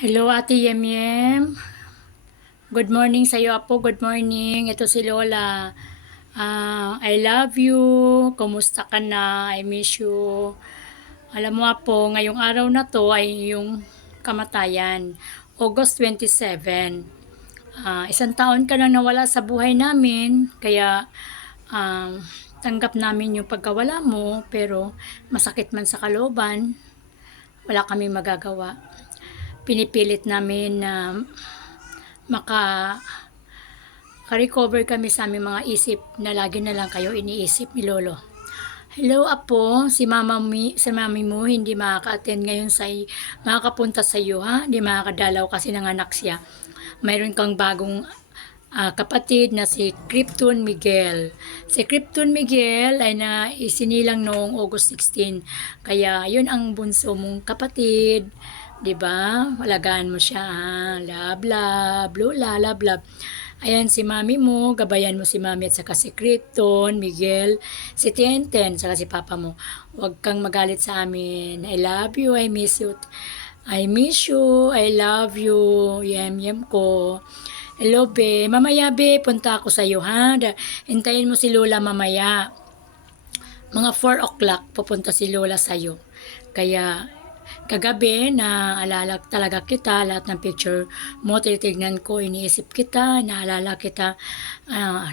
Hello, Ate Yemyem. Good morning sa iyo, Apo. Good morning. Ito si Lola. I love you. Kumusta ka na? I miss you. Alam mo, Apo, ngayong araw na to ay yung kamatayan. August 27. Isang taon ka na nawala sa buhay namin. Kaya ah, tanggap namin yung pagkawala mo. Pero masakit man sa kalooban, wala kami magagawa. Pinipilit namin na maka-recover kami sa aming mga isip na lagi na lang kayo iniisip ni Lolo. Hello, Apo. Si mami mo hindi makaka-attend ngayon makakapunta sa iyo, ha? Hindi makakadalaw kasi nanganak siya. Mayroon kang bagong kapatid na si Krypton Miguel. Si Krypton Miguel ay isinilang noong August 16. Kaya yun ang bunso mong kapatid. 'Di ba? Alagaan mo siya, ha? Love, love, Lola, love, love. Ayan si mami mo, gabayan mo si mami at saka si Krypton, Miguel, si Tenten, saka si papa mo. Huwag kang magalit sa amin. I love you, I miss you. I miss you, I love you, yem yem ko. Hello, be. Mamaya, be, punta ako sa iyo, ha? Hintayin mo si Lola mamaya. Mga 4 o'clock, pupunta si Lola sa iyo. Kaya, kagabi, naalala talaga kita, lahat ng picture mo, tinitignan ko, iniisip kita, naalala kita,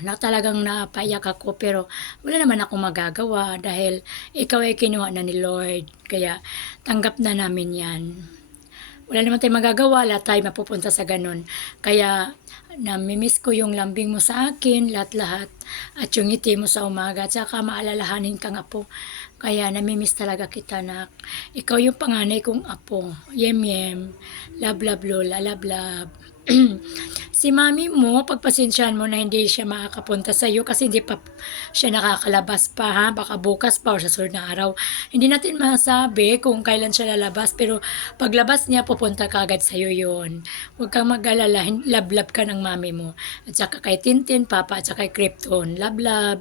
na talagang napaiyak ako, pero wala naman akong magagawa dahil ikaw ay kinuha na ni Lord. Kaya, tanggap na namin yan. Wala naman tayong magagawa, lahat tayo mapupunta sa ganun. Kaya, namimiss ko yung lambing mo sa akin, lahat-lahat, at yung ngiti mo sa umaga, at saka maalalahanin kang apo. Kaya namimiss talaga kita, nak. Ikaw yung panganay kong apo. Yem yem. Love, love, Lola. Love, love. Si mami mo, pagpasensyahan mo na hindi siya makakapunta sa iyo kasi hindi pa siya nakakalabas pa, ha? Baka bukas pa o sa sunod na araw. Hindi natin masabi kung kailan siya lalabas, pero paglabas niya, pupunta ka agad sa iyo yun. Huwag kang mag-alala, love-love ka ng mami mo. At saka kay Tintin, Papa, at saka kay Krypton. Love, love.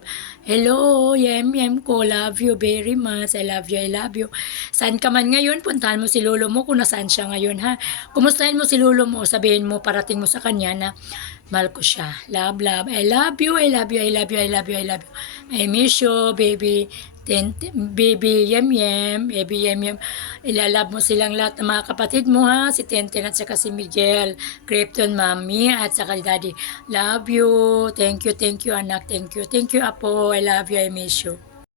Hello, Yem Yem ko. Love you very much. I love you, I love you. Saan ka man ngayon, puntahan mo si lolo mo kung nasaan siya ngayon, ha? Kumustahin mo si lolo mo, sabihin mo, parating mo sa kanya na mahal ko siya. Love, love. I love you, I love you, I love you, I love you, I love you. I miss you, baby. Baby Yem Yem, baby Yem Yem. Ilalab mo silang lahat ng mga kapatid mo, ha? Si Tenten at saka si Miguel, Krypton, Mami, at saka Daddy. Love you. Thank you, anak. Thank you, Apo. I love you, I miss you.